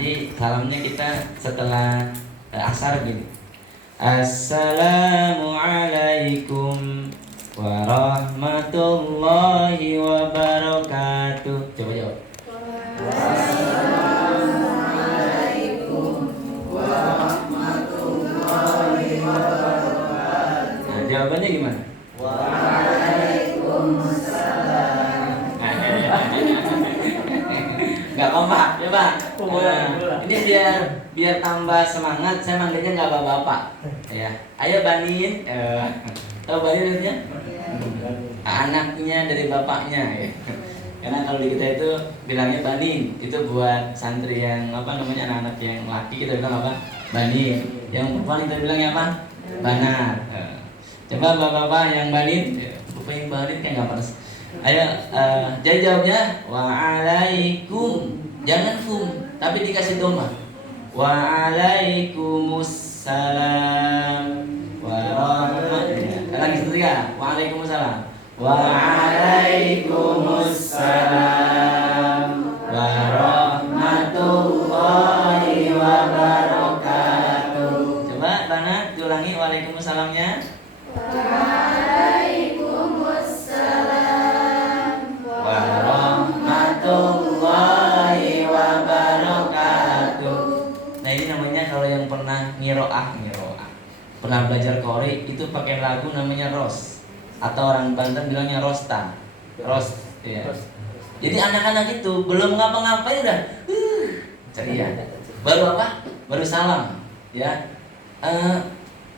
Nanti salamnya kita setelah asar gini. Assalamualaikum warahmatullahi wabarakatuh. Coba jawab. Assalamualaikum warahmatullahi wabarakatuh. Nah, jawabannya gimana? Waalaikumsalam. Nggak kompak, coba. Ini biar tambah semangat, saya manggilnya nggak bapak-bapak. Ya, ayo Banin. Tahu Banin artinya? Anaknya dari bapaknya. Ya. Karena kalau di kita itu bilangnya Banin, itu buat santri yang anak-anak yang laki kita bilang apa? Banin. Yang perempuan kita bilangnya apa? Banat. Coba bapak-bapak yang Banin, bapak yang Banin kayak nggak panas. Ayo, jadi jawabnya waalaikum, jangan kum, tapi dikasih doma. Waalaikumsalam warahmatullahi. Lagi ketiga, waalaikumsalam. Waalaikumsalam warahmatullahi wabarakatuh. Coba Bana ulangi waalaikumsalamnya. Warahmatullahi wabarakatuh. Nah ini namanya kalau yang pernah ngiroah, pernah belajar Qori itu pakai lagu namanya Ros, atau orang Banten bilangnya Rosta, Ros. Ya. Jadi anak-anak itu belum ngapa-ngapain udah ceria. Baru apa? Baru salam. Ya,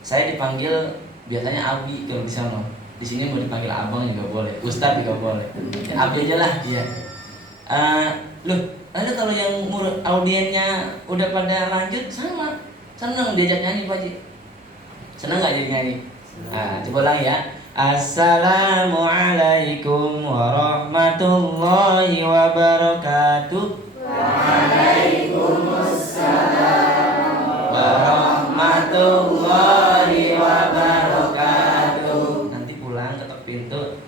saya dipanggil biasanya Abi kalau di sana. Di sini mau dipanggil abang juga boleh, Ustadz juga boleh. Ya, Abi aja lah. Iya. Loh, lalu kalau yang audiennya udah pada lanjut sama, seneng diajak nyanyi Pak Haji. Seneng nggak jadi nyanyi? Coba ulang ya. Assalamualaikum warahmatullahi wabarakatuh. Waalaikumsalam Warahmatullahi wabarakatuh. Nanti pulang ketok pintu.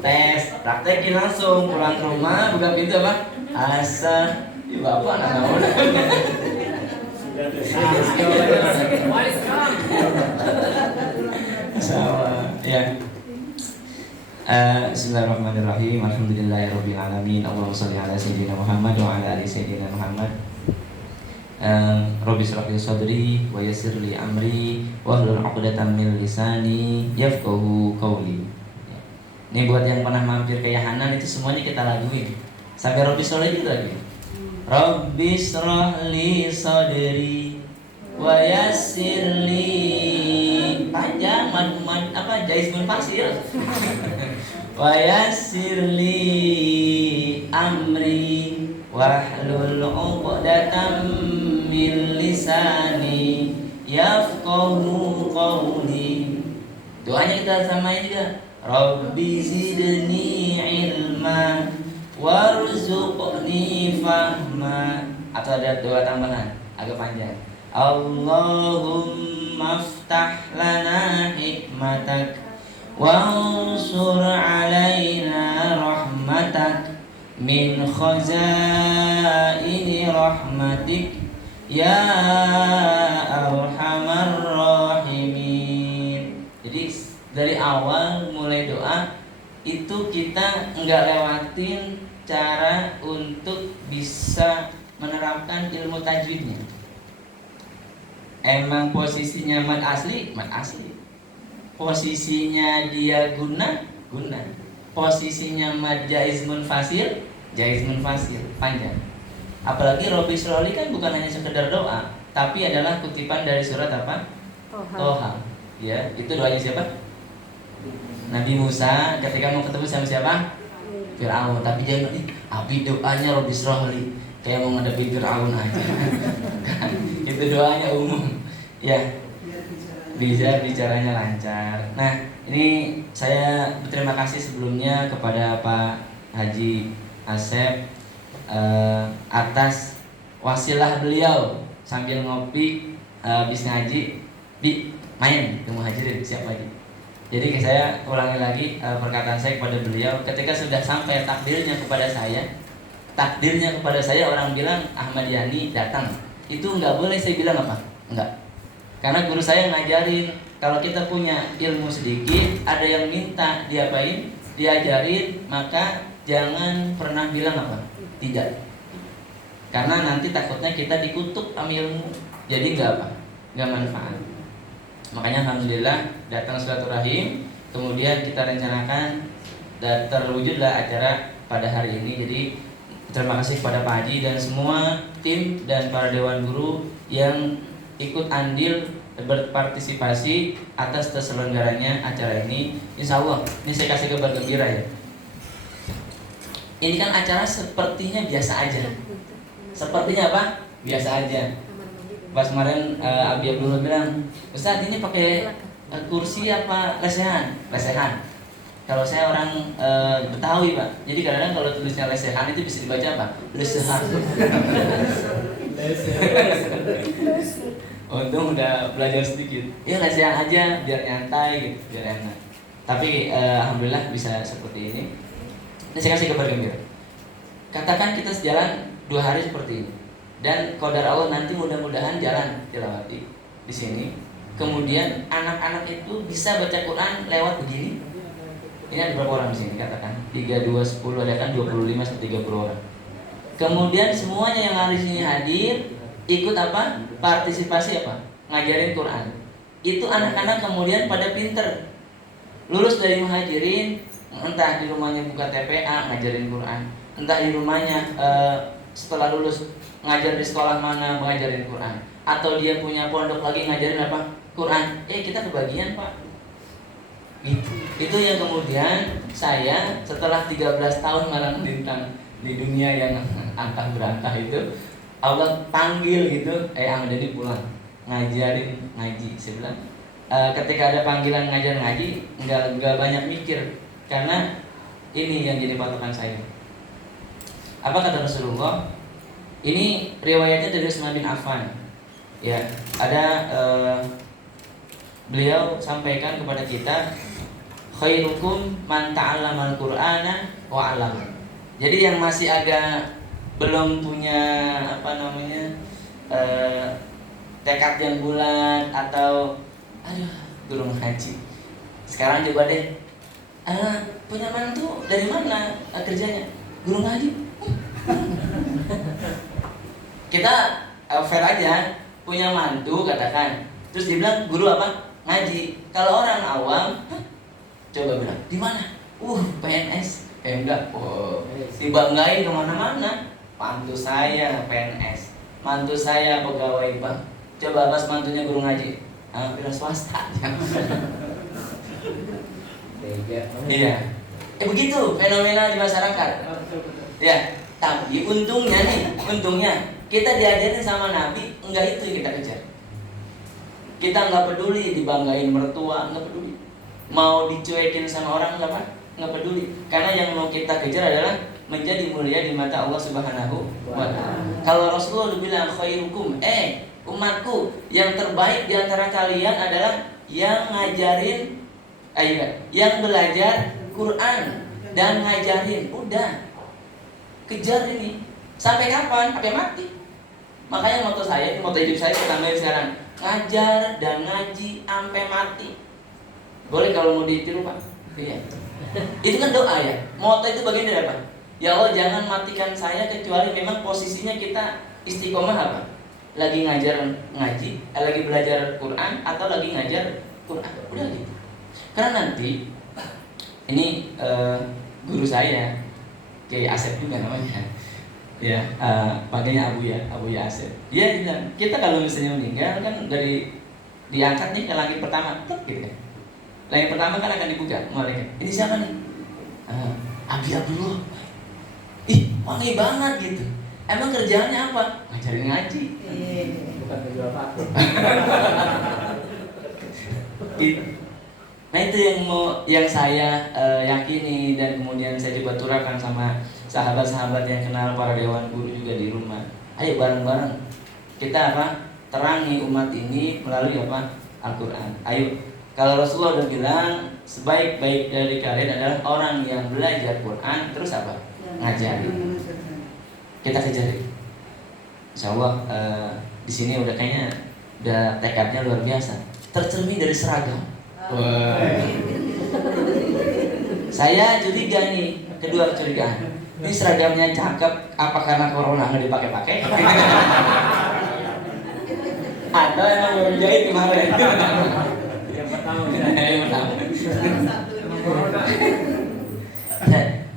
Tes, praktekin langsung pulang ke rumah, buka pintu apa? Ibu bapak anak sama ya. Bismillahirrahmanirrahim. Alhamdulillahirabbil alamin. Allahumma shalli ala sayyidina Muhammad wa ala ali sayyidina Muhammad. Rabbi shrah li sadri wa yassir li amri wahlul 'uqdatam min lisani yafqahu qawli. Ini buat yang pernah mampir ke Yahanan itu semuanya kita laguin. Sampai Rabbi shrah gitu lagi. Rabbi shrah li sadri wa yassir li, panjang apa jaizmun fasil. Wa yassir li amri wahlul 'uqdatam min lisani yafqahu qawli. Doanya kita samain juga. Rabbi zidni ilma warzuqni fahma. Atau ada doa tambahan agak panjang. Allahumma aftah lana hikmatak wansur alaina rahmatak min khazaini rahmatik ya arhamar rahimin. Jadi dari awal mulai doa itu kita enggak lewatin cara untuk bisa menerapkan ilmu tajwidnya. Emang posisinya mad asli, posisinya dia guna, posisinya mad jaizmun fasil, panjang. Apalagi Robbi Shroli kan bukan hanya sekedar doa, tapi adalah kutipan dari surat apa? Toha. Ya, itu doanya siapa? Nabi Musa ketika mau ketemu sama siapa? Fir'aun. Tapi dia bilang, abi doanya Robbi Shroli kayak mau ngadepin Fir'aun aja. Itu doanya umum. Ya, bisa bicaranya lancar. Nah, ini saya berterima kasih sebelumnya kepada Pak Haji Asep atas wasilah beliau sambil ngopi habis ngaji main ketemu Haji siapa Haji. Jadi saya ulangi lagi perkataan saya kepada beliau ketika sudah sampai takdirnya kepada saya, takdirnya kepada saya orang bilang Ahmad Yani datang, itu nggak boleh saya bilang apa? Enggak. Karena guru saya ngajarin kalau kita punya ilmu sedikit, ada yang minta diapain, diajarin, maka jangan pernah bilang apa? Tidak. Karena nanti takutnya kita dikutuk sama ilmu, jadi nggak apa? Nggak manfaat. Makanya alhamdulillah datang silaturahim, kemudian kita rencanakan dan terwujudlah acara pada hari ini. Jadi terima kasih kepada Pak Haji dan semua tim dan para dewan guru yang ikut andil berpartisipasi atas terselenggaranya acara ini. Insya Allah, ini saya kasih kabar gembira ya. Ini kan acara sepertinya biasa aja. Sepertinya apa? Biasa aja. Pas kemarin Abi Abdullah bilang, Ustaz ini pakai kursi apa lesehan? Lesehan. Kalau saya orang Betawi Pak, jadi kadang-kadang kalau tulisnya lesehan itu bisa dibaca apa? Lesehan. Untung udah belajar sedikit. Ya lesehan aja, biar nyantai gitu, biar enak. Tapi alhamdulillah bisa seperti ini. Ini saya kasih kabar gembira. Katakan kita sejalan 2 hari seperti ini, dan qadar Allah nanti mudah-mudahan jalan tilawati di sini. Kemudian anak-anak itu bisa baca Quran lewat begini. Ini ada berapa orang di sini? Katakan 3, 2, 10, ada kan 25 sampai 30 orang. Kemudian semuanya yang hari ini hadir ikut apa? Partisipasi apa? Ngajarin Quran. Itu anak-anak kemudian pada pinter. Lulus dari muhajirin, entah di rumahnya buka TPA ngajarin Quran, entah di rumahnya setelah lulus ngajar di sekolah mana ngajarin Quran, atau dia punya pondok lagi ngajarin apa? Quran. Kita kebagian Pak. Itu yang kemudian saya setelah 13 tahun malang melintang di dunia yang antah berantah itu, Allah panggil gitu, Ahmad Yani pulang ngajarin ngaji. Saya bilang ketika ada panggilan ngajar ngaji, nggak banyak mikir, karena ini yang jadi patokan saya. Apa kata Rasulullah? Ini riwayatnya dari Utsman bin Affan. Ya, ada beliau sampaikan kepada kita, khairukum man ta'allamal Qur'ana wa 'allama. Jadi yang masih agak belum punya tekad yang bulat atau guru ngaji, sekarang coba deh, punya mantu dari mana kerjanya? Guru ngaji. Kita fair aja, punya mantu katakan, terus dibilang guru apa? Ngaji. Kalau orang awam coba bilang di mana? PNS, enggak. Dibanggain kemana-mana. Mantu saya PNS, mantu saya pegawai bank. Coba pas mantunya guru ngaji, bilang swasta. Iya. Begitu fenomena di masyarakat. Ya, tapi untungnya kita diajarin sama Nabi, enggak itu yang kita kejar. Kita nggak peduli dibanggain mertua, nggak peduli. Mau dicuekin sama orang nggak peduli, karena yang mau kita kejar adalah menjadi mulia di mata Allah Subhanahu wa Ta'ala. Kalau Rasulullah bilang khairukum, umatku yang terbaik di antara kalian adalah yang ngajarin, yang belajar Quran dan ngajarin. Udah, kejar ini sampai kapan? Sampai mati. Makanya moto hidup saya tambahin sekarang, ngajar dan ngaji sampai mati. Boleh kalau mau ditiru Pak? Iya. Itu kan doa ya. Moto itu bagian dari apa? Ya Allah jangan matikan saya kecuali memang posisinya kita istiqomah apa? Lagi ngajar ngaji, lagi belajar Quran atau lagi ngajar Quran. Udah gitu. Karena nanti ini guru saya, Kiai Asep juga namanya. Ya, panggilnya Abu ya Asep. Dia bilang, kita kalau misalnya meninggal kan dari diangkat nih ke langit pertama, gitu kan. Langit pertama kan akan dibuka, malaikat. Ini siapa nih? Abi Abdullah. Wangi banget gitu. Emang kerjaannya apa? Ngajarin ngaji. Bukan penjual paku. Nah itu yang saya yakini, dan kemudian saya coba turakan sama sahabat-sahabat yang kenal para dewan guru juga di rumah. Ayo bareng-bareng kita terangi umat ini melalui Al-Quran. Ayo, kalau Rasulullah udah bilang sebaik-baik dari kalian adalah orang yang belajar Quran terus ngajarin. kita kejar. Insya Allah di sini udah kayaknya udah tekadnya luar biasa. Tercermin dari seragam. Wah. Saya curiga nih, kedua kecurigaan. Ini seragamnya cakep, apa karena corona nggak dipakai-pakai? Atau emang baru jahit kemarin? Yang pertama. Yang pertama.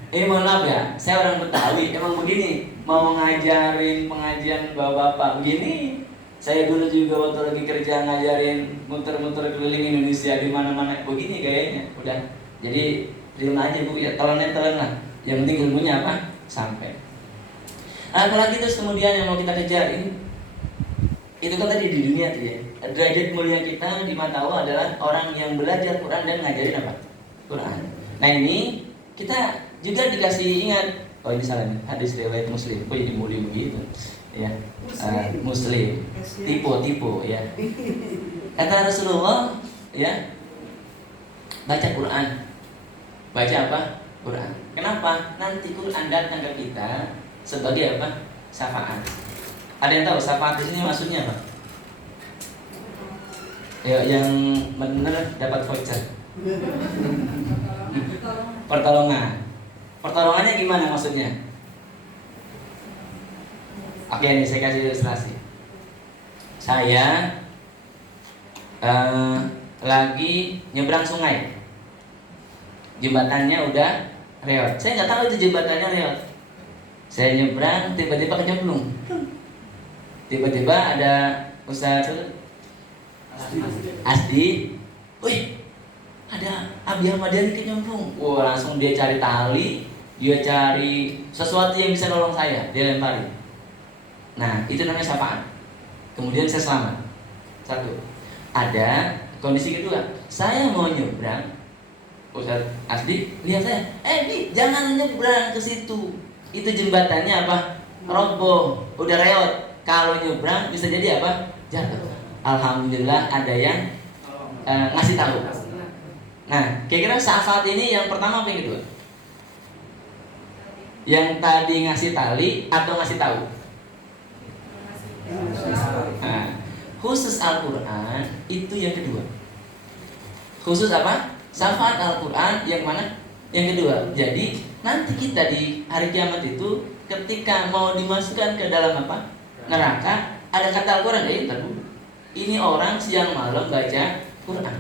Ini mohon maaf ya, saya orang Betawi, emang begini, mau ngajarin pengajian bapak-bapak begini. Saya dulu juga waktu lagi kerja ngajarin muter-muter keliling Indonesia di mana-mana begini gayanya, udah. Jadi terima aja Bu ya, telan lah. Yang penting ilmunya apa? Sampai. Apalagi terus kemudian yang mau kita kejar ini, itu kan tadi di dunia tuh ya. Derajat mulia kita di mata Allah adalah orang yang belajar Quran dan ngajarin apa? Quran. Nah ini kita juga dikasih ingat, oh ini salah nih, hadis riwayat Muslim. Kok jadi mulia begitu? Ya, Muslim. Tipe ya. Kata Rasulullah, ya, baca Quran. Baca apa? Quran. Kenapa? Nanti Quran datang ke kita sebagai apa? Syafaat. Ada yang tahu syafaat di sini maksudnya apa? Ya, yang benar dapat voucher. Pertolongan. Pertolongannya gimana maksudnya? Oke, ini saya kasih ilustrasi. Saya lagi nyebrang sungai. Jembatannya udah reot. Saya nggak tahu itu jembatannya reot. Saya nyebrang, tiba-tiba kecemplung. Tiba-tiba ada Ustaz Asdi, wih, ada Abi Ahmadian kecemplung. Wah, langsung dia cari tali, dia cari sesuatu yang bisa nolong saya, dia lemparin. Nah, itu namanya syafaat. Kemudian saya selamat. Satu. Ada kondisi kedua, saya mau nyebrang. Ustaz Asdi lihat saya, Bi, jangan nyebrang ke situ. Itu jembatannya apa? Roboh, udah reot. Kalau nyebrang bisa jadi apa? Jatuh. Alhamdulillah ada yang ngasih tahu. Nah, kira-kira syafaat ini yang pertama apa yang kedua? Yang tadi ngasih tali atau ngasih tahu? Nah, khusus Al-Quran itu yang kedua. Khusus apa? Syafaat Al-Quran yang mana? Yang kedua. Jadi nanti kita di hari kiamat itu ketika mau dimasukkan ke dalam apa? Neraka, ada kata Al-Quran, ini orang siang malam baca Quran,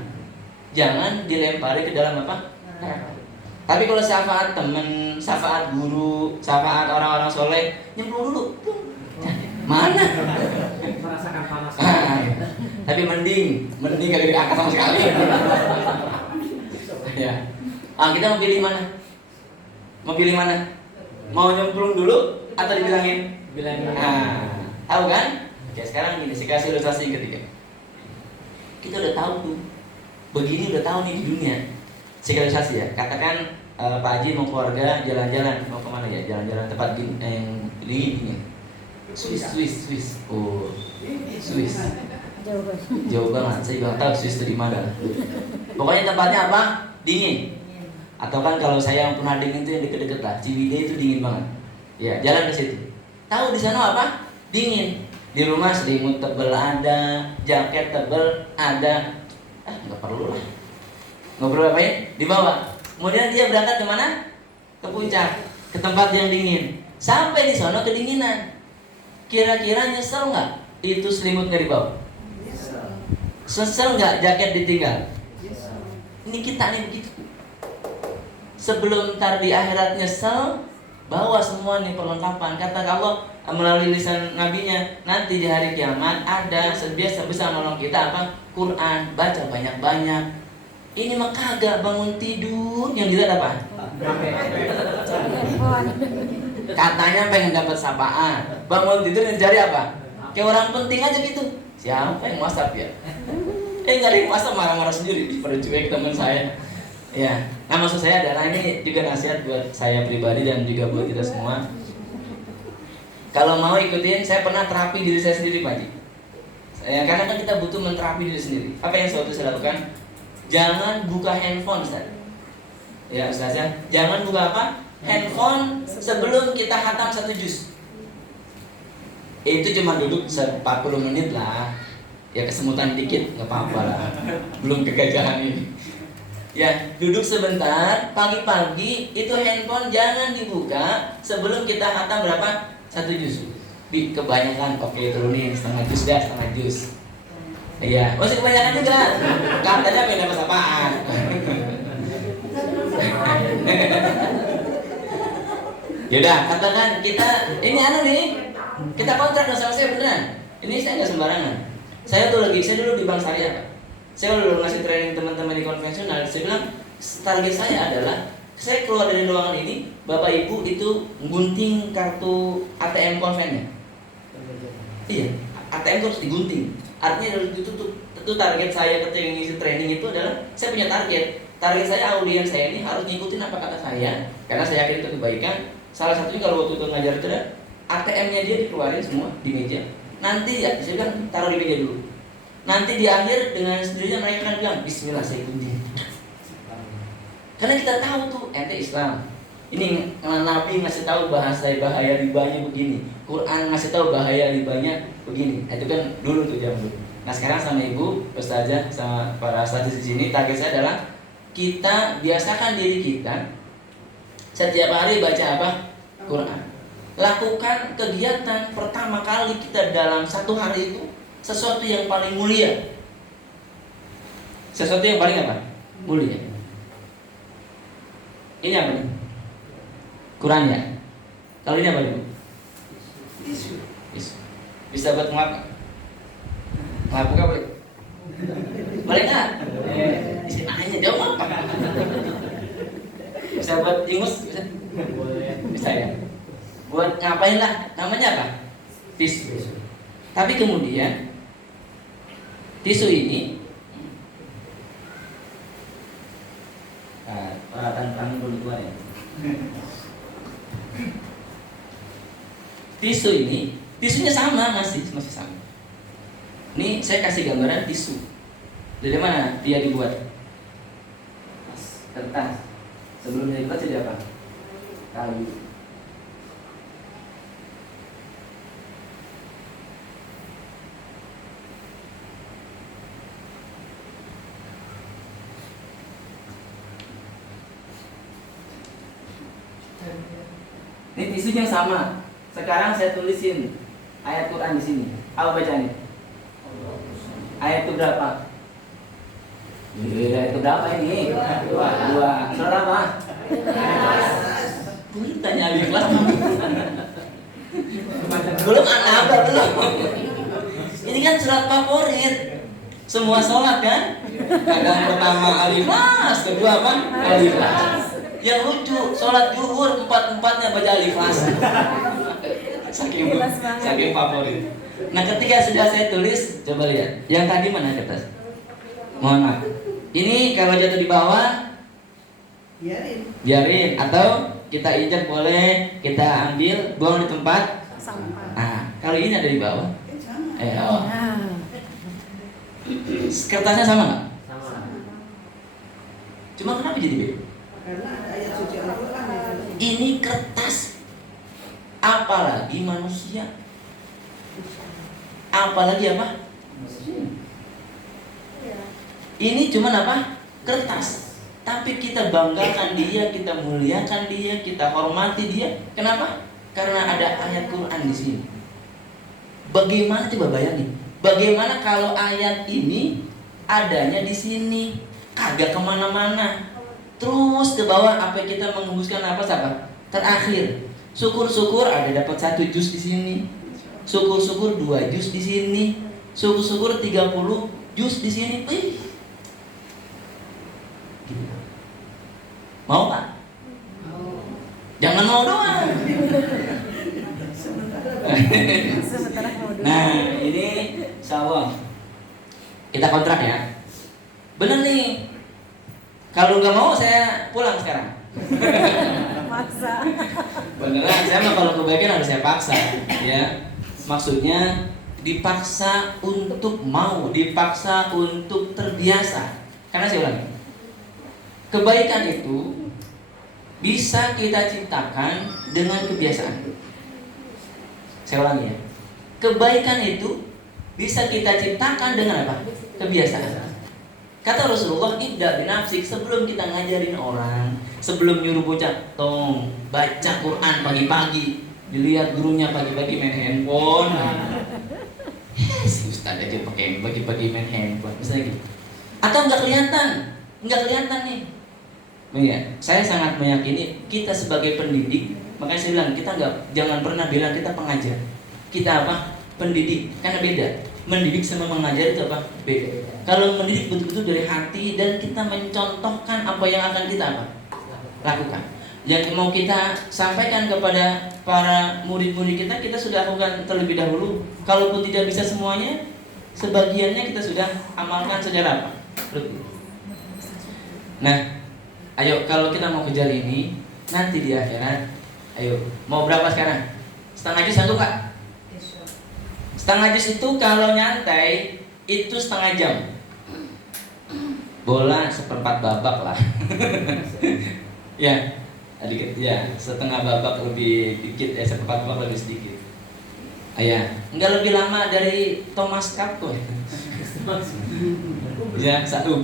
jangan dilempari ke dalam apa? Neraka. Tapi kalau syafaat teman, syafaat guru, syafaat orang-orang soleh, nyemplung dulu, mana? Merasakan panas. Tapi mending kagak diangkat sama sekali. Ya. Kita mau pilih mana? Mau pilih mana? Mau nyemplung dulu atau dibilangin? Bilangin. Tahu kan? Oke, sekarang gini, saya kasih ilustrasi yang ketiga. Kita udah tahu tuh, begini udah tahu nih di dunia. Saya kasih ilustrasi ya. Katakan Pak Haji mau keluarga jalan-jalan, mau kemana ya? Jalan-jalan tempat yang dingin. Swiss. Oh, Swiss. Jauh banget. Saya juga tahu Swiss itu di mana. Pokoknya tempatnya apa? Dingin. Atau kan kalau saya yang pernah dingin itu yang deket-deket lah. Ciwidey itu dingin banget. Ya, jalan ke situ. Tahu di sana apa? Dingin. Di rumah selimut tebel ada, jaket tebel ada. Nggak perlu lah. Nggak perlu apa ya? Dibawa. Kemudian dia berangkat ke mana? Ke puncak, ke tempat yang dingin. Sampai di sana kedinginan. Kira-kira nyesel nggak itu selimut nggak dibawa? Nyesel nggak jaket ditinggal? Ini kita nih begitu. Sebelum ntar di akhirat nyesel, bawa semua nih perlengkapan. Kata Allah melalui lisan nabinya, nanti di hari kiamat ada biasa bisa nolong kita apa? Quran, baca banyak-banyak. Ini mah kagak bangun tidur, yang dilihat apa? Katanya pengen dapat sapaan, bangun tidur mencari apa? Kayak orang penting aja gitu. Siapa yang WhatsApp ya? Nggak ada yang WhatsApp, marah-marah sendiri pada cuek teman saya. Ya, nah maksud saya adalah ini juga nasihat buat saya pribadi dan juga buat kita semua. Kalau mau ikutin, saya pernah terapi diri saya sendiri, Pak Haji. Karena kan kita butuh menterapi diri sendiri. Apa yang saya lakukan? Jangan buka handphone, Ustaz. Ya, Ustaz ya. Jangan buka apa? Handphone sebelum kita khatam 1 juz. Itu cuma duduk 40 menit lah. Ya kesemutan dikit nggak apa-apa lah. Belum kegajahan ini. Ya, duduk sebentar, pagi-pagi itu handphone jangan dibuka sebelum kita khatam berapa? 1 juz. Di kebanyakan, oke turunin setengah juz dah, setengah juz. Iya, masih kebanyakan juga. Katanya beda pas apaan? Yaudah, katakan kita ini nih, kita kontrak sama saya beneran. Ini saya nggak sembarangan. Saya dulu di bank syariah, Pak. Saya dulu ngasih training teman-teman di konvensional. Saya bilang target saya adalah saya keluar dari ruangan ini, Bapak Ibu itu gunting kartu ATM konvennya. Iya, ATM harus digunting. Artinya harus ditutup. Itu target saya ketika ngisi training itu adalah saya punya target. Target saya audiens saya ini harus ngikutin apa kata saya, karena saya yakin itu kebaikan. Salah satunya kalau waktu itu ngajar itu ada ATM-nya dia dikeluarin semua di meja. Nanti ya, saya bilang taruh di meja dulu. Nanti di akhir dengan sendirinya mereka akan bilang Bismillah saya gunting. Karena kita tahu tuh ente Islam. Ini Nabi ngasih tahu bahasa bahaya ribanya begini. Quran ngasih tahu bahaya ribanya begini. Itu kan dulu tuh jam dulu. Nah sekarang sama ibu, ustazah, sama para status di sini, target saya adalah kita biasakan diri kita setiap hari baca apa? Quran. Lakukan kegiatan pertama kali kita dalam satu hari itu sesuatu yang paling mulia. Sesuatu yang paling apa? Mulia. Ini apa nih? Quran ya. Kalau ini apa ibu? Tisu. Bisa buat ngelap? Ngelap buka boleh? Boleh nggak? Isi nanya jawab apa? Bisa buat ingus? Bisa? Bisa ya. Buat ngapain lah? Namanya apa? Tisu. Tapi kemudian tisu ini peralatan kami dulu keluar ya. Tisu ini, tisunya sama masih sama. Ini saya kasih gambaran tisu. Dari mana dia dibuat? Kertas. Sebelumnya dibuat jadi apa? Kayu. Ini tisunya sama. Sekarang saya tulisin ayat Quran di sini. Apa bacanya? Ayat itu berapa? Ayat itu berapa ini? Dua. Surat apa? Tanya Al-Ikhlas. Belum anak belum. Ini kan surat favorit. Semua sholat kan? Ada pertama Al-Ikhlas, kedua apa? Al-Ikhlas. Yang lucu, sholat zuhur 4-4-nya baca Al-Ikhlas. Saking favorit. Nah ketika sudah saya tulis, coba lihat. Yang tadi mana kertas? Mohon maaf. Ini kalau jatuh di bawah, biarin. Atau kita injak boleh, kita ambil, buang di tempat sampah. Nah kalau ini ada di bawah. Oh. Kertasnya sama nggak? Sama. Cuma kenapa jadi beda? Karena ada ayat suci Al-Quran. Ini kertas, apalagi manusia, apalagi apa? Ini cuman apa? Kertas. Tapi kita banggakan dia, kita muliakan dia, kita hormati dia. Kenapa? Karena ada ayat Quran di sini. Bagaimana coba bayangin? Bagaimana kalau ayat ini adanya di sini, kagak kemana-mana, terus ke bawah apa kita menghembuskan nafas apa? Terakhir, syukur-syukur ada dapat 1 juz di sini, syukur-syukur 2 juz di sini, syukur-syukur 30 juz di sini. Mau Pak? Jangan mau doang. Nah ini sawah kita kontrak ya. Bener nih. Kalau nggak mau saya pulang sekarang. Maksa. Beneran, saya mah kalau kebaikan harus saya paksa, ya. Maksudnya dipaksa untuk mau, dipaksa untuk terbiasa. Karena saya ulangi, kebaikan itu bisa kita ciptakan dengan kebiasaan. Saya ulangi ya. Kebaikan itu bisa kita ciptakan dengan apa? Kebiasaan. Kata Rasulullah, ibda binafsik, sebelum kita ngajarin orang, sebelum nyuruh bocah, tong baca Quran pagi-pagi, dilihat gurunya pagi-pagi main handphone. Si Ustadz aja pakai pagi-pagi main handphone, misalnya gitu. Atau nggak kelihatan nih. Ya, saya sangat meyakini kita sebagai pendidik, makanya saya bilang jangan pernah bilang kita pengajar. Kita apa? Pendidik, karena beda. Mendidik sama mengajar itu apa? Beda. Kalau mendidik betul-betul dari hati dan kita mencontohkan apa yang akan kita apa? Lakukan. Yang mau kita sampaikan kepada para murid-murid kita sudah lakukan terlebih dahulu. Kalaupun tidak bisa semuanya, sebagiannya kita sudah amalkan secara apa? Rutin. Nah, ayo kalau kita mau kejar ini nanti di akhirat, ayo mau berapa sekarang? Setengah juz sanggup Kak? Setengah juz itu kalau nyantai itu setengah jam. Bola seperempat babak lah. Ya, dikit ya, setengah babak lebih dikit, seperempat babak lebih sedikit. Ya, enggak lebih lama dari Thomas Cup kok. Ya, satu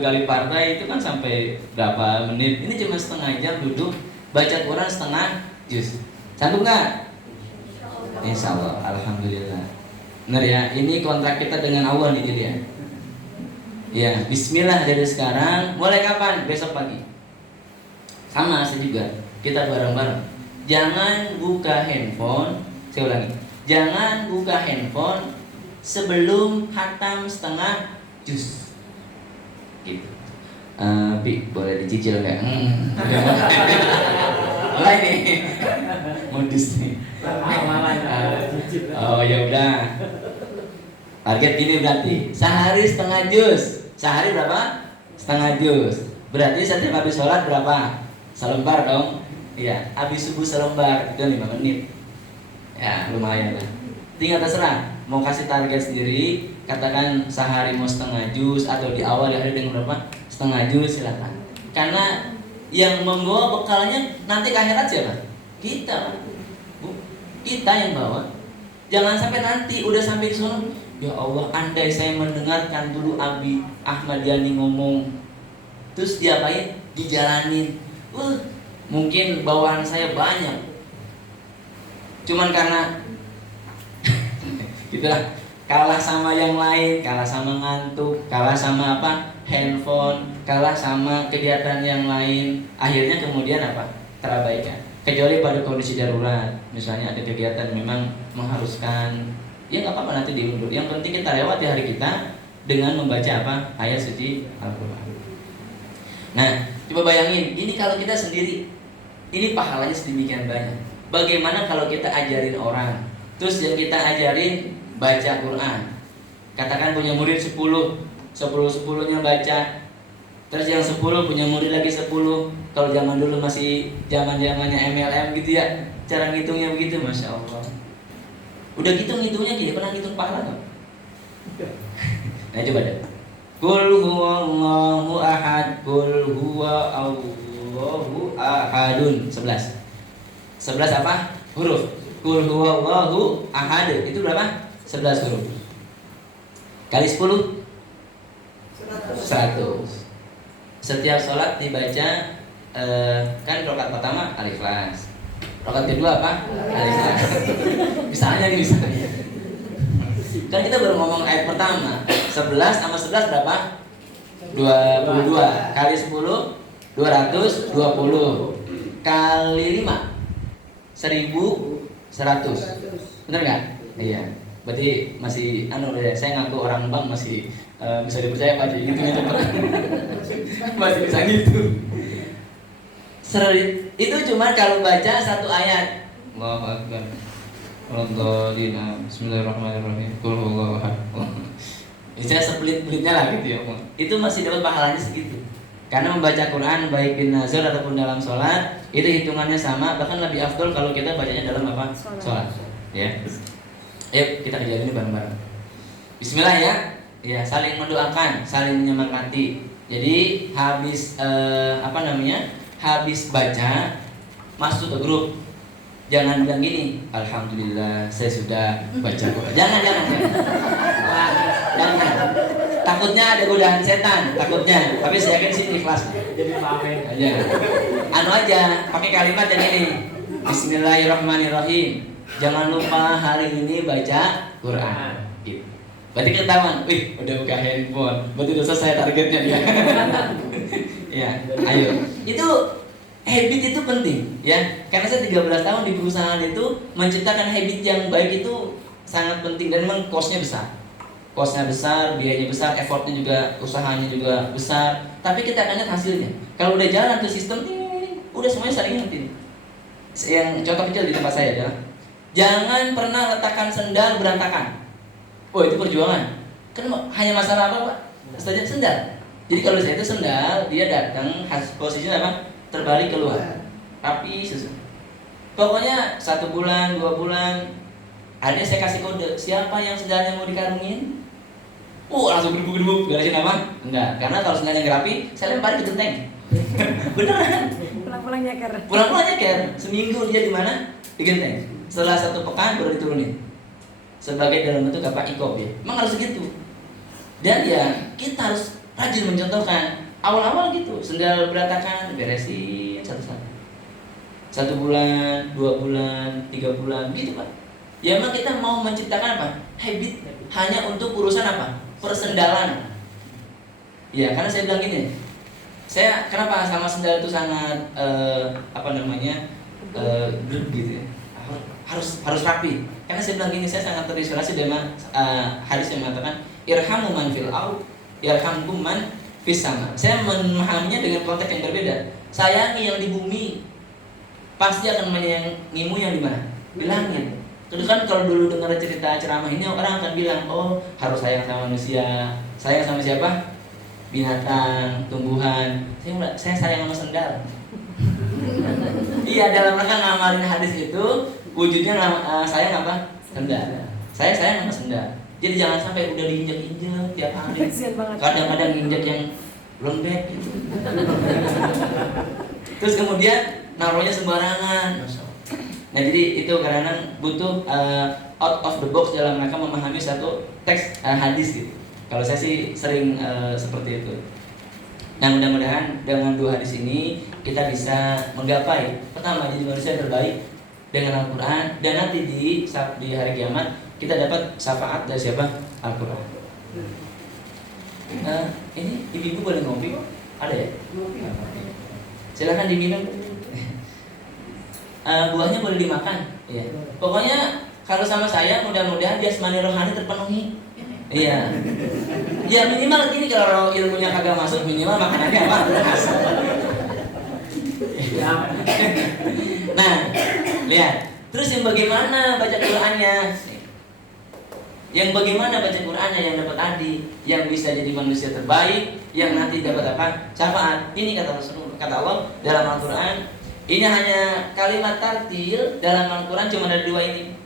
kali partai itu kan sampai berapa menit? Ini cuma setengah jam duduk baca Quran setengah juz. Sanggup nggak? Insya Allah, alhamdulillah. Benar ya, ini kontrak kita dengan Allah nih jadi ya. Ya, Bismillah dari sekarang. Mulai kapan? Besok pagi. Sama saya juga. Kita bareng-bareng. Jangan buka handphone. Saya ulangi. Jangan buka handphone sebelum khatam setengah juz. Gitu. Pi, boleh dicicil nggak? Mulai nih. Modus nih. Oh ya udah. Target gini berarti sehari setengah juz. Sehari berapa? Setengah juz. Berarti setiap habis sholat berapa? Selembar dong. Iya, habis subuh selembar itu 5 menit. Ya lumayan lah. Tinggal terserah. Mau kasih target sendiri, katakan sehari mau setengah juz atau di awal hari dengan berapa? Setengah juz silakan. Karena yang membawa bekalnya nanti ke akhirat siapa? Kita. Kita yang bawa. Jangan sampai nanti udah sampai di sana, ya Allah, andai saya mendengarkan dulu Abi Ahmad Yani ngomong, terus diapain? Dijalanin. Mungkin bawaan saya banyak. Cuman karena gitulah, kalah sama yang lain, kalah sama ngantuk, kalah sama apa? Handphone, kalah sama kegiatan yang lain. Akhirnya kemudian apa? Terabaikan. Kecuali pada kondisi darurat, misalnya ada kegiatan memang mengharuskan, ya nggak apa-apa nanti diundur. Yang penting kita lewati hari kita dengan membaca apa? Ayat suci Al-Quran. Nah, coba bayangin, ini kalau kita sendiri, ini pahalanya sedemikian banyak. Bagaimana kalau kita ajarin orang, terus yang kita ajarin baca Quran. Katakan punya murid 10-10-nya baca. Terus yang 10 punya murid lagi 10. Kalau zaman dulu masih zamannya MLM gitu ya, cara ngitungnya begitu, masya Allah. Udah gitu ngitungnya gitu, pernah ngitung pahala nggak? Nah coba deh. Qul huwallahu ahad, qul huwa Allahu ahadun. 11 apa? Huruf. Qul huwallahu ahad itu berapa? 11 huruf. Kali 10 100. Setiap sholat dibaca kan rakaat pertama Al-Ikhlas, rakaat kedua apa? Al-Ikhlas. Misalnya kan kita baru ngomong ayat pertama 11 sama 11 berapa? 22 kali 10 220 kali 5 1100. Benar nggak? Iya. Berarti masih saya ngaku orang bank masih bisa dipercaya Pak, gitu masih bisa gitu. Itu cuma kalau baca satu ayat. Allahu Akbar. Bismillahirrahmanirrahim. Qul huwallahu ahad. Bisa sepelit-pelitnya lah gitu ya. Itu masih dapat pahalanya segitu. Karena membaca Quran baik bin nazar ataupun dalam sholat itu hitungannya sama, bahkan lebih afdol kalau kita bacanya dalam apa? Sholat. Ya. Ayo kita kerjain ini bareng-bareng. Bismillah ya. Ya, saling mendoakan, saling menyemangati. Jadi habis habis baca masuk ke grup. Jangan bilang gini, alhamdulillah saya sudah baca Quran. Jangan. Jangan. Takutnya ada godaan setan, takutnya. Tapi saya yakin sih ikhlas. Jadi maafin. Aja. Anu aja, pakai kalimat yang ini. Bismillahirrahmanirrahim. Jangan lupa hari ini baca Quran. Gitu. Berarti ketahuan, wih udah buka handphone. Berarti udah selesai targetnya dia. Ya, ayo. Itu habit itu penting, ya. Karena saya 13 tahun di perusahaan itu menciptakan habit yang baik itu sangat penting dan memang cost-nya besar. Cost-nya besar, biayanya besar, effortnya juga, usahanya juga besar. Tapi kita akan lihat hasilnya. Kalau udah jalan tuh sistem, udah semuanya saling ngerti. Yang contoh kecil di tempat saya adalah jangan pernah letakkan sendal berantakan. Oh itu perjuangan. Kan hanya masalah apa Pak? Saja sendal. Jadi kalau saya itu sendal, dia datang posisinya apa? Terbalik keluar. Rapi susun. Pokoknya 1 bulan, 2 bulan, akhirnya saya kasih kode. Siapa yang sendalnya mau dikarungin? Langsung gedebuk-gedebuk. Beresin apa? Enggak. Karena kalau sendalnya nggak rapi, saya lemparin ke genteng. Beneran. Pulang-pulang nyeker. Pulang-pulang nyeker. Seminggu dia di mana? Di genteng. Setelah 1 pekan baru diturunin. Sebagai dalam bentuk apa? Ikop ya. Emang harus gitu. Dan ya kita harus rajin mencontohkan. Awal-awal gitu, sendal berantakan, beresin satu-satu. 1 bulan, 2 bulan, 3 bulan, gitu Pak. Ya emang kita mau menciptakan apa? Habit hanya untuk urusan apa? Persendalan. Ya karena saya bilang gini, saya kenapa sama sendal itu sangat grip gitu ya. Harus rapi. Karena saya bilang gini, saya sangat terinspirasi dengan hadis yang mengatakan irhamu man fil ard yarhamkum man fis sama. Saya memahaminya dengan konteks yang berbeda. Sayangi yang di bumi, pasti akan menyayangimu yang di mana? Di langit. Terus kan kalau dulu dengar cerita ceramah ini orang akan bilang, oh harus sayang sama manusia. Sayang sama siapa? Binatang, tumbuhan. Saya sayang sama sendal. Iya, dalam rangka ngamalin hadis itu wujudnya sayang apa? Sendal. Saya sayang sama sendal. Jadi jangan sampai udah diinjak-injak tiap hari. Kadang-kadang injak yang lembek gitu. Terus kemudian naruhnya sembarangan. Nah jadi itu karena butuh out of the box dalam rangka memahami satu teks hadis gitu. Kalau saya sih sering seperti itu. Nah mudah-mudahan dengan 2 hadis ini kita bisa menggapai pertama jadi manusia terbaik dengan Al-Quran, dan nanti di hari kiamat kita dapat syafaat dari siapa? Al-Quran. Ini ibu-ibu boleh ngopi kok? Ada ya? Silakan diminum. Buahnya boleh dimakan. Ya. Pokoknya kalau sama saya mudah-mudahan jasmani rohani terpenuhi. Iya. Ya minimal gini, kalau ilmunya kagak masuk, minimal makanannya apa? Nah, lihat. Terus yang bagaimana baca Qur'annya? Yang bagaimana baca Qur'annya yang dapat adi, yang bisa jadi manusia terbaik, yang nanti dapat apa? Syafaat. Ini kata Rasulullah, kata Allah dalam Al-Qur'an. Ini hanya kalimat tartil dalam Al-Qur'an cuma ada 2 ini.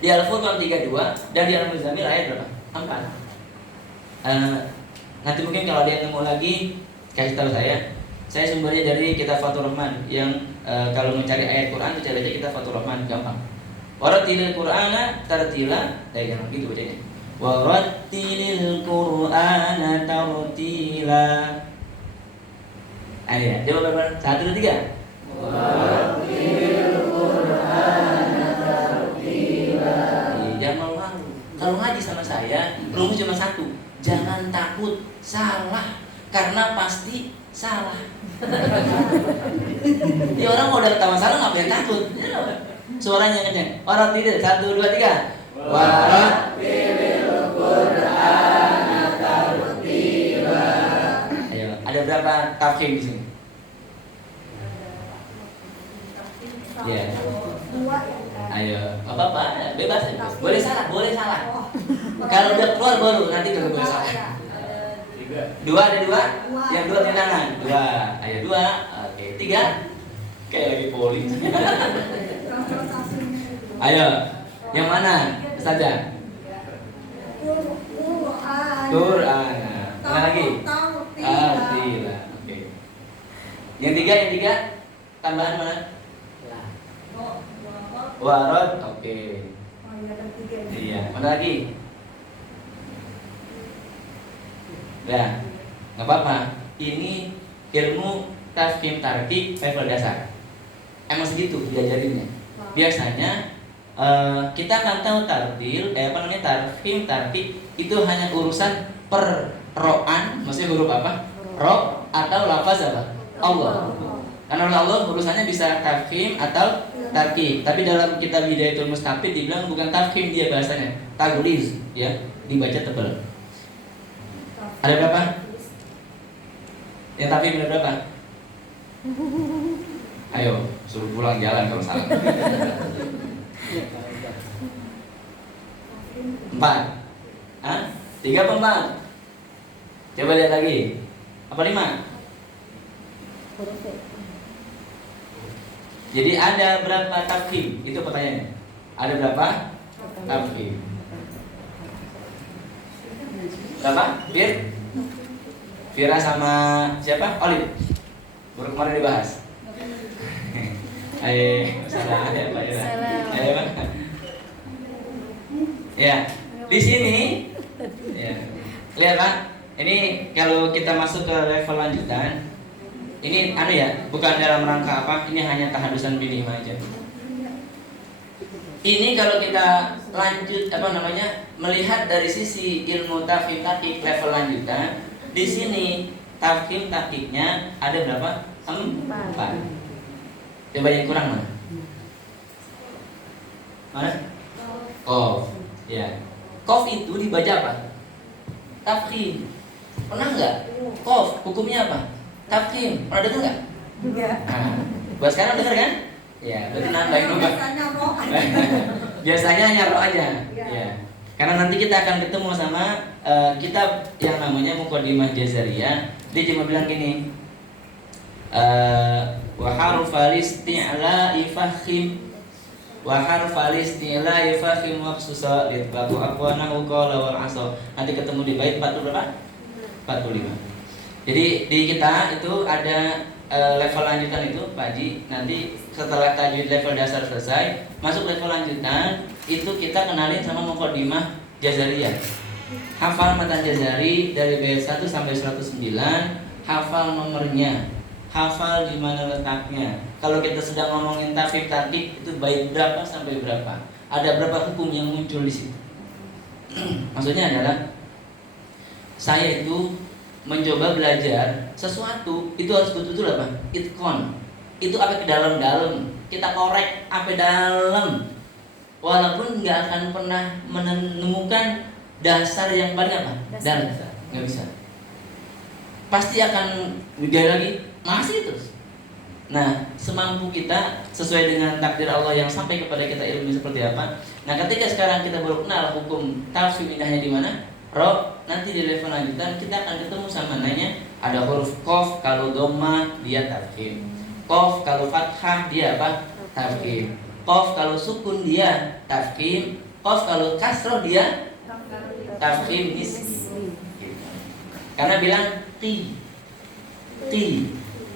Di Al-Furqan 32 dan di Al-Muzammil ayat berapa? 4. Nanti mungkin kalau ada yang nemu lagi kasih tahu saya. Saya sumbernya dari kitab Fathur Rahman yang kalau mencari ayat Quran itu cari aja kitab Fathur Rahman, gampang. Warattilil Qur'ana tartila, jangan gitu bacanya. Warattilil Qur'ana tartila. Ayo, coba bareng. 1, 2, 3. Warattilil Qur'ana tartila. Jangan malu. Kalau ngaji sama saya, rumus cuma 1. Jangan takut salah, karena pasti salah. Ya orang mau udah ketawa salah ngapain takut? Suaranya kenceng. Warattilil 1, 2, 3. Warattilil Qur'ana tartila. Ayo, ada berapa tafkhim di sini? Ya. Ayo, apa-apa, bebas. Boleh salah, boleh salah. Kalau udah keluar baru nanti kalau boleh salah. 2 ada 2. Yang 2 tangan. 2. Ayo 2. Oke, 3. Kayak lagi poli. Ayo, yang mana? Saja. Qur'an. Mana lagi? Tartila. Oke. Yang 3 tambahan mana? Warod, oke. Oh iya, ada 3 ya. Iya, mana lagi? Ya, nggak apa-apa. Ini ilmu tafkhim tarkib level dasar. Emang segitu diajarinnya. Biasanya kita akan tahu tartil, tafkhim tarkib itu hanya urusan perroan, maksudnya huruf apa? Ro atau lafaz apa? Allah. Karena Allah urusannya bisa tafkhim atau tarkib. Tapi dalam kitab Hidayatul Mustafid dibilang bukan tafkhim dia bahasanya, tagliz, ya, dibaca tebal. Ada berapa? Yang tafkhim ada berapa? Ayo, suruh pulang jalan kalau salah. 4. Hah? 3 apa 4? Coba lihat lagi. Apa 5? Huruf T. Jadi ada berapa tafkhim? Itu pertanyaannya. Ada berapa tafkhim? Berapa? Vira sama siapa? Olive. Baru kemarin dibahas. Salah ada Pak Ira. Ayo Pak. Ya, di sini ya. Lihat Pak, ini kalau kita masuk ke level lanjutan, ini ya, bukan dalam rangka apa, ini hanya tahadusan bilim aja. Ini kalau kita lanjut melihat dari sisi ilmu tafkhim tahqiq level lanjutan, di sini tafkhim tahqiqnya ada berapa? 4. Coba yang kurang mana? Mana? Qaf. Ya. Qaf itu dibaca apa? Tafkhim. Pernah nggak? Qaf hukumnya apa? Tafkhim. Pernah dengar nggak? Enggak. Nah, buat sekarang dengar kan? Ya, berarti nambahin dulu. Biasanya hanya roh aja. Ya. Karena nanti kita akan ketemu sama kitab yang namanya Muqaddimah Jazariyah. Dia cuma bilang gini. Wa harfal isti'la'i fakhim wa harfal isti'la'i fakhim maqsusa litbaqu aqwanahu qala wal asa. Nanti ketemu di bait 40 berapa? 45. Jadi di kita itu ada level lanjutan itu Pak Haji. Nanti setelah tajwid level dasar selesai, masuk level lanjutan itu kita kenalin sama Muqaddimah Jazariyah. Hafal matan Jazari dari bait 1 sampai 109, hafal nomornya, hafal di mana letaknya. Kalau kita sedang ngomongin tafkhim tahqiq itu bait berapa sampai berapa, ada berapa hukum yang muncul di situ. Maksudnya adalah saya itu mencoba belajar sesuatu itu harus betul-betul apa? Itqon. Itu apa ke dalam-dalam. Kita korek apa dalam. Walaupun nggak akan pernah menemukan dasar yang paling apa? Dasar. Nggak bisa. Pasti akan dia lagi masih terus. Nah, semampu kita sesuai dengan takdir Allah yang sampai kepada kita ilmu seperti apa. Nah, ketika sekarang kita baru kenal hukum tafsir indahnya di mana? Ro, nanti di level lanjutan kita akan ketemu sama nanya ada huruf qaf kalau dhammah dia tafkhim. Qaf kalau fathah dia apa? Tafkhim. Qaf kalau sukun dia tafkhim. Qaf kalau kasroh dia tafkhim nisbi. Karena bilang ti.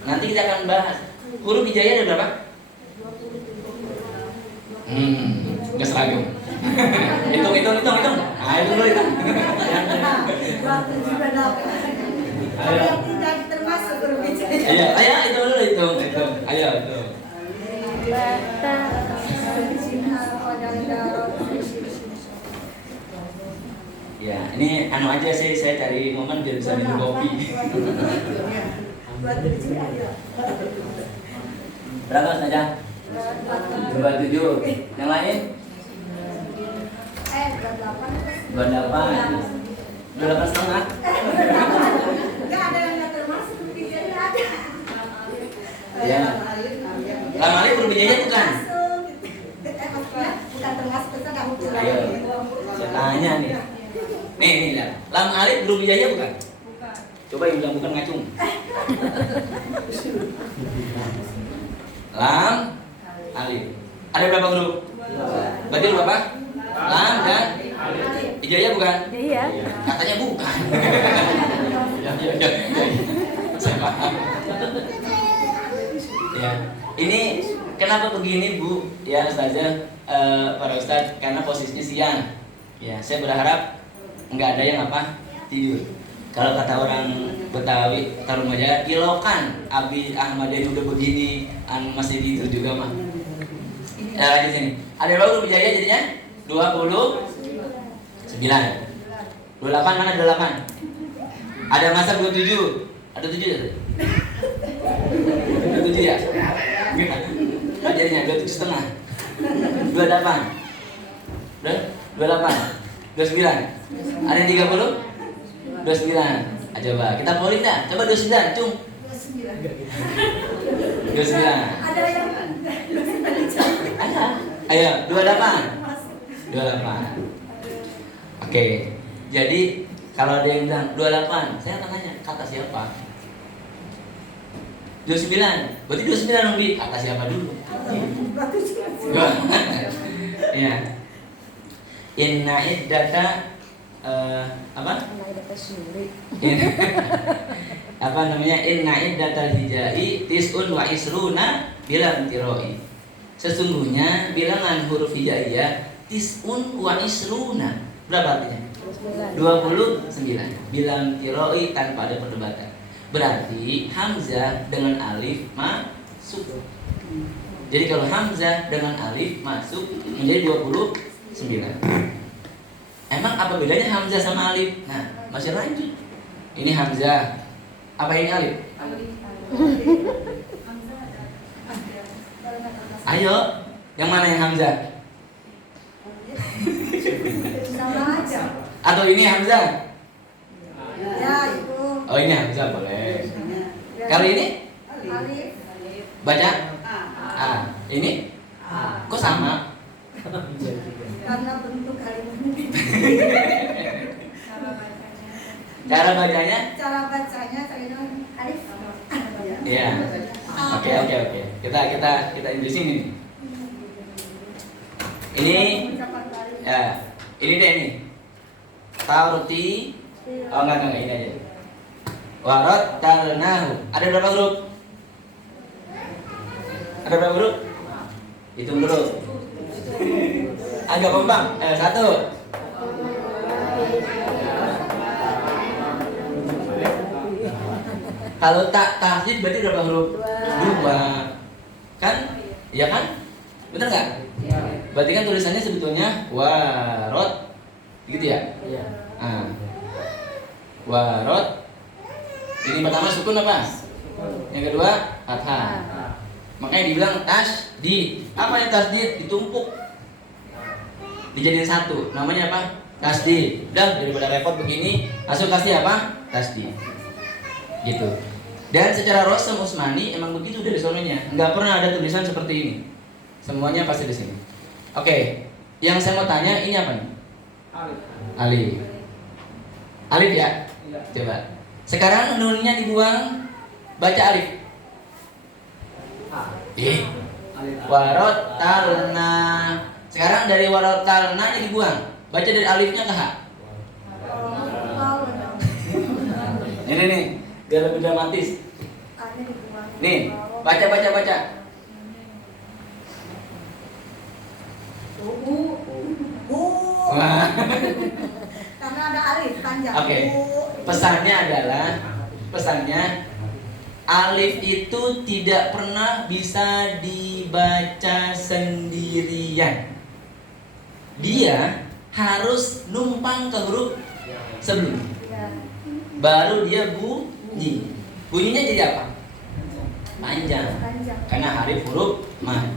Nanti kita akan bahas huruf hijaiyah ada berapa? Enggak seragam. hitung. Nah, itu dulu itu. Kalau yang tidak termasuk huruf hijaiyah. Ayo, itu dulu itu. Ayo, itu. Ya, ini aja sih saya cari momen biar bisa minum kopi. Berapa saja? 27. Yang lain? 28. 28 setengah. Enggak ada yang enggak termasuk huruf hijaiyah ada. Ya. Lam alif huruf hijaiyah bukan? Bukan termasuk kita enggak muncul. Ayo. Saya tanya nih. Nih, lihat. Lam alif huruf hijaiyah bukan? Bukan. Coba yang bilang bukan ngacung. Lam alif. Ada berapa huruf? Berarti berapa? Lam dan hijaiyah bukan? Iya. Katanya bukan. Ya. Saya paham. Ya. Ini Kenapa begini Bu? Ya Ustazah, para Ustadz, karena posisinya siang. Ya, saya berharap nggak ada yang apa tidur. Kalau kata orang Betawi, Tarumajaya, ilokan. Abi Ahmad ini udah begini, masih tidur juga mah. Di sini. Ada berapa huruf hijaiyah jadinya? 29. 28 mana 28? Ada masa 27. Ada 7 ya? 27 ya? Jadinya 27,5. 28. 29. Ada yang 30? 29. Coba kita polling dah. Coba 29, cung. 29. Ada yang Ada. Ayo, 28. 28. Oke. Jadi kalau ada yang bilang 28, saya akan tanya, kata siapa? 29. Berarti 29 dong, Bi. Kata siapa dulu? Ya. Inna iddata apa? Apa namanya? Inna iddatal hijai tis'un wa isruna bilang tiroi. Sesungguhnya bilangan huruf hijaiyah tis'un wa isruna. Berapa artinya? 29. Bilang tiroi tanpa ada perdebatan. Berarti hamzah dengan alif masuk. Jadi kalau hamzah dengan alif masuk menjadi 29. Emang apa bedanya hamzah sama alif? Nah, masih lanjut. Ini hamzah. Apa ini alif? Ayo, yang mana yang hamzah? sama aja. Atau ini hamzah? Ya itu. Oh, ini hamzah boleh. Kalau ini Alif. baca A. A. Ini kok sama? Karena bentuk kalimatnya. Cara bacanya? Cara bacanya saya alif. Iya. Oke. Kita Inggrisin ini. Ini ya, ini deh ini. Tauti. Oh enggak ini aja. Warot talnahu. Ada berapa huruf? Ada berapa huruf? Hitung dulu. Agak kompak. 1. Kalau tak tahdid berarti berapa huruf? 2. Kan? Iya kan? Benar nggak? Berarti kan tulisannya sebetulnya warot, gitu ya? Iya. Nah, warot. Ini pertama sukun apa? Yang kedua fathah. Makanya dibilang tasdid. Apa yang tasdid? Ditumpuk. Dijadiin satu. Namanya apa? Tasdid. Udah daripada repot begini, langsung kasih apa? Tasdid. Gitu. Dan secara Rosem Usmani emang begitu dari sononya. Nggak pernah ada tulisan seperti ini. Semuanya pasti di sini. Oke. Yang saya mau tanya ini apa nih? Alif. Alif ya? Coba. Sekarang nunnya dibuang, baca alif. Warot talna. Sekarang dari warot talna ini dibuang, baca dari alifnya ke H. Ini nih, biar lebih dramatis. Nih, baca. Wah. Karena ada alif panjang. Oke. Pesannya alif itu tidak pernah bisa dibaca sendirian. Dia harus numpang ke huruf sebelumnya. Baru dia bunyi. Bunyinya jadi apa? Panjang. Karena alif huruf mad.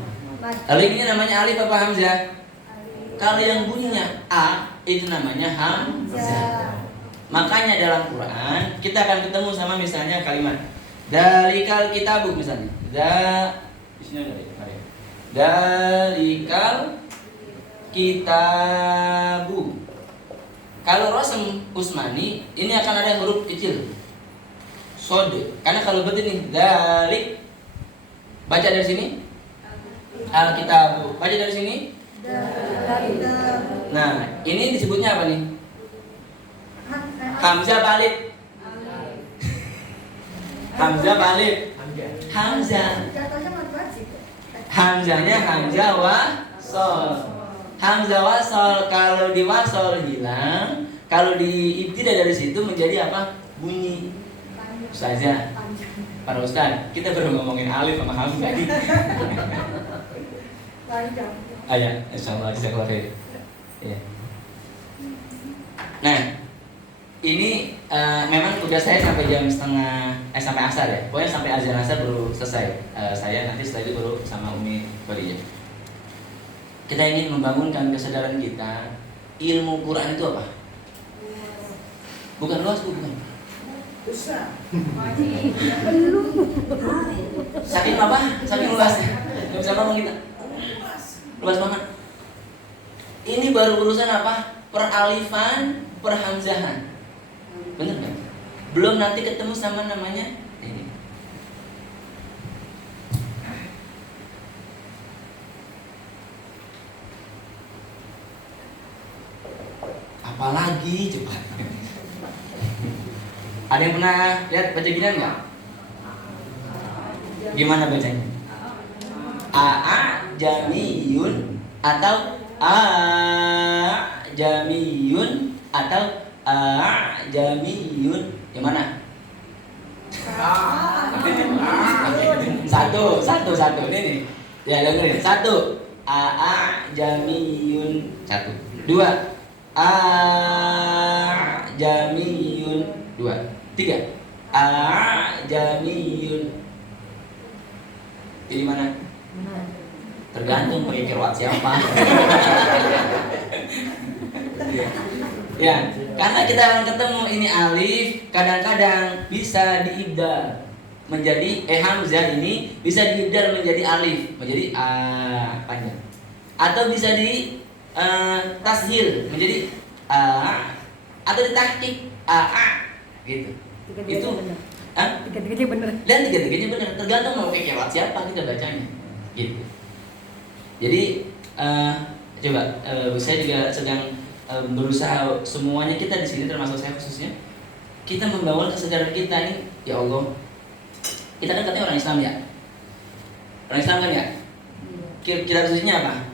Lalu ini namanya alif apa hamzah? Kalau yang bunyinya A itu namanya hamzah. Makanya dalam Quran kita akan ketemu sama misalnya kalimat dalikal kitabu misalnya. Dalikal kitabu. Kalau Rosem Usmani ini akan ada huruf kecil. Sode. Karena kalau begini dalik baca dari sini Alkitabu. Baca dari sini. Nah, ini disebutnya apa nih? Hamzah balik. Hamzah balik. Hamzah. Hamzahnya hamzah wasol. Hamzah wasol kalau di wasol hilang, kalau di ibtidah dari situ menjadi apa? Bunyi. Ustazah, para ustaz, kita baru ngomongin alif sama hamzah tadi. Panjang. Ayah, insyaallah bisa keluar ya. Nah, ini memang tugas saya sampai jam sampai asar ya. Pokoknya sampai azan asar baru selesai. Saya nanti setelah itu baru sama Umi Korea. Kita ingin membangunkan kesadaran kita. Ilmu Quran itu apa? Bukan luas, bukan. Besar. Saking apa? Saking luasnya. Gak bisa ngomong kita. Luas banget. Ini baru urusan apa? Peralifan, perhamzahan. Bener kan? Belum nanti ketemu sama namanya ini. Apalagi cepat. Ada yang pernah lihat baca ginian nggak? Gimana bacanya? Jamiyun atau jamiyun atau jamiyun, yang mana? Satu ini ya dengerin. Satu jamiyun, satu. Dua jamiyun, dua. Tiga jamiyun. Pilih mana? Tergantung pakai kiroat siapa. Ya, karena kita akan ketemu ini alif, kadang-kadang bisa diibdal menjadi hamzah ini bisa diibdal menjadi alif, menjadi panjang. Atau bisa di tashil menjadi atau ditahqiq gitu. Itu Tiga-tiganya bener. dan tiga-tiganya benar, tergantung mau pakai kiroat siapa kita bacanya. Gitu. Jadi coba saya juga sedang berusaha, semuanya kita di sini termasuk saya khususnya, kita membangun kesadaran kita nih. Ya Allah, kita kan katanya orang Islam ya, orang Islam kan ya. Kita khususnya apa?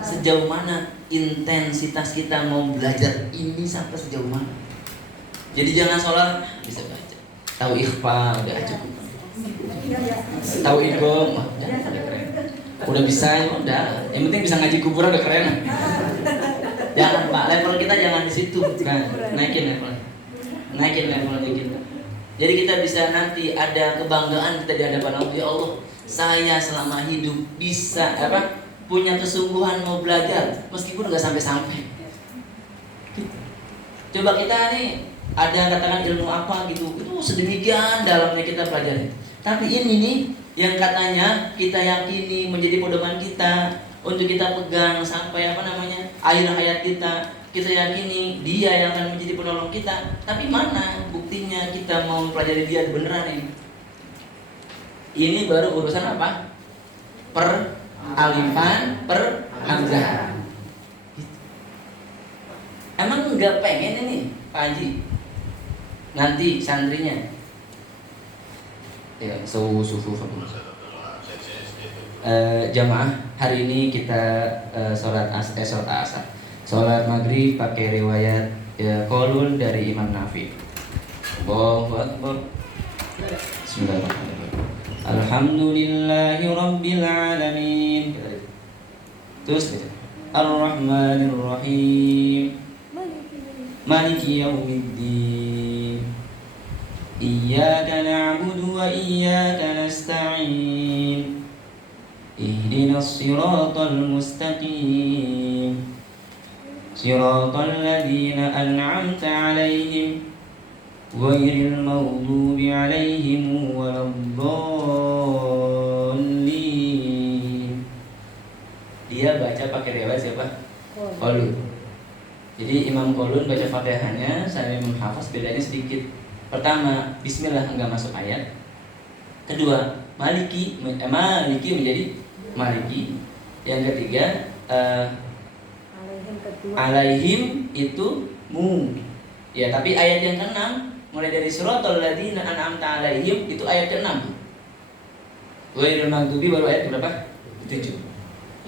Sejauh mana intensitas kita mau belajar ini, sampai sejauh mana? Jadi jangan sholat bisa baca, tahu ikhfa udah cukup, tahu igom udah keren, udah bisa ya udah, yang penting bisa ngaji kuburan udah keren. Jangan Pak, level kita jangan di situ, kan? Naikin levelnya kita. Jadi kita bisa nanti ada kebanggaan kita di hadapan Allah. Ya Allah, saya selama hidup bisa punya kesungguhan mau belajar meskipun nggak sampai-sampai. Coba kita nih ada katakan ilmu apa gitu, itu sedemikian dalamnya kita pelajari. Tapi ini nih yang katanya kita yakini menjadi pedoman kita untuk kita pegang sampai akhir hayat kita. Kita yakini dia yang akan menjadi penolong kita. Tapi mana buktinya kita mau mempelajari dia beneran ini? Ini baru urusan apa? Peralifan, perhamzahan. Emang nggak pengen ini Pak Haji nanti santrinya ya sufu jamaah hari ini kita sholat asar, sholat maghrib pakai riwayat qaulun dari Imam Nafi. Allahu Akbar. Bismillahirrahmanirrahim. Alhamdulillahi Rabbil Alamin. Terus Ar-Rahmanir Rahim, Maliki Yaumiddin, Iyyaka na'budu wa iyyaka nasta'in, Ihdinas siratal mustaqim, Siratal ladzina an'amta 'alaihim ghairil maghdubi 'alaihim waladdallin. Dia baca pakai riwayat siapa? Qaulun. Jadi Imam Qaulun baca Fatihahnya, saya Imam Hafaz bedanya sedikit. Pertama, bismillah enggak masuk ayat. Kedua, Maliki menjadi Maliki. Yang ketiga, alaihim itu mu. Ya, tapi ayat yang ke-6 mulai dari suratul ladzina an'amta alaihim itu ayat ke-6. Ghairil maghdubi baru ayat berapa? 7.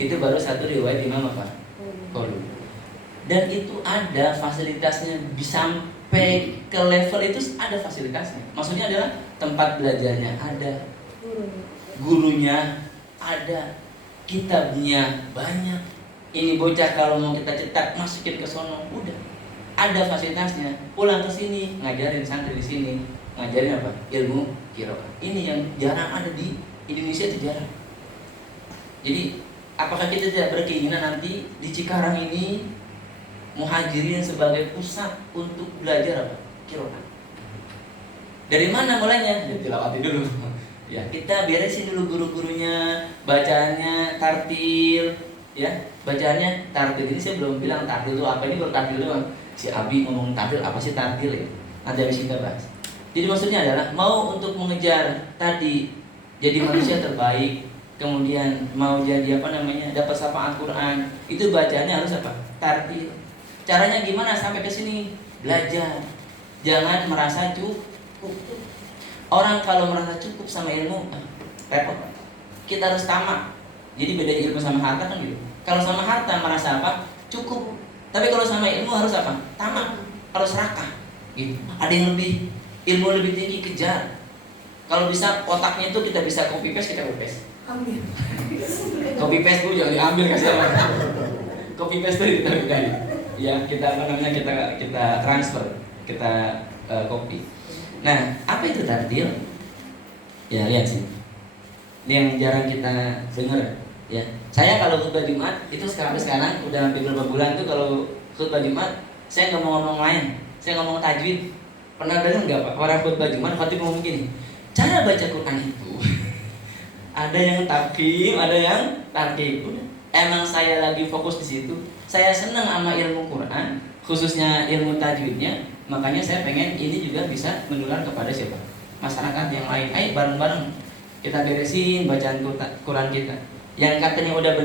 Itu baru satu riwayat Imam apa? Qalu. Dan itu ada fasilitasnya, sampai ke level itu ada fasilitasnya. Maksudnya adalah tempat belajarnya ada, gurunya ada, kitabnya banyak. Ini bocah kalau mau kita cetak masukin ke sono, udah ada fasilitasnya. Pulang ke sini ngajarin santri di sini, ngajarin apa? Ilmu qiraah. Ini yang jarang ada di Indonesia, itu jarang. Jadi apakah kita tidak berkeinginan nanti di Cikarang ini Muhajirin sebagai pusat untuk belajar apa? Qiraah. Dari mana mulainya? Ya, tilawati dulu. Ya, kita beresin dulu guru-gurunya, bacaannya tartil, ya. Bacaannya tartil. Ini saya belum bilang tartil itu apa, ini baru tartil doang. Si Abi ngomong tartil, apa sih tartil ya? Nanti habis kita bahas. Jadi maksudnya adalah mau untuk mengejar tadi jadi manusia terbaik, kemudian mau jadi apa namanya? Dapat syafaat Quran, itu bacaannya harus apa? Tartil. Caranya gimana sampai ke sini? Belajar. Jangan merasa cukup. Orang kalau merasa cukup sama ilmu, repot. Kita harus tamak. Jadi beda ilmu sama harta kan gitu. Kalau sama harta merasa apa? Cukup. Tapi kalau sama ilmu harus apa? Tamak. Harus rakah. Gitu. Ada yang lebih ilmu lebih tinggi, kejar. Kalau bisa otaknya itu kita bisa copy paste, kita copy paste. Amin. Copy paste jangan diambil kasih apa. Copy paste itu kita bidai. Ya, kita apa namanya, kita transfer, kita copy. Nah, apa itu tartil? Ya, lihat sini. Ini yang jarang kita dengar, ya. Saya kalau khutbah Jumat itu sekarang udah hampir beberapa bulan tuh kalau khutbah Jumat saya nggak mau ngomong lain, saya ngomong tajwid. Pernah dengar nggak Pak? Orang khutbah Jumat khatib ngomong gini, cara baca Quran itu ada yang takim, ada yang tarkib. Emang saya lagi fokus di situ. Saya senang sama ilmu Quran, khususnya ilmu tajwidnya. Makanya saya pengen ini juga bisa menular kepada siapa? Masyarakat yang lain. Ayo bareng-bareng kita beresin bacaan Quran kita. Yang katanya udah benar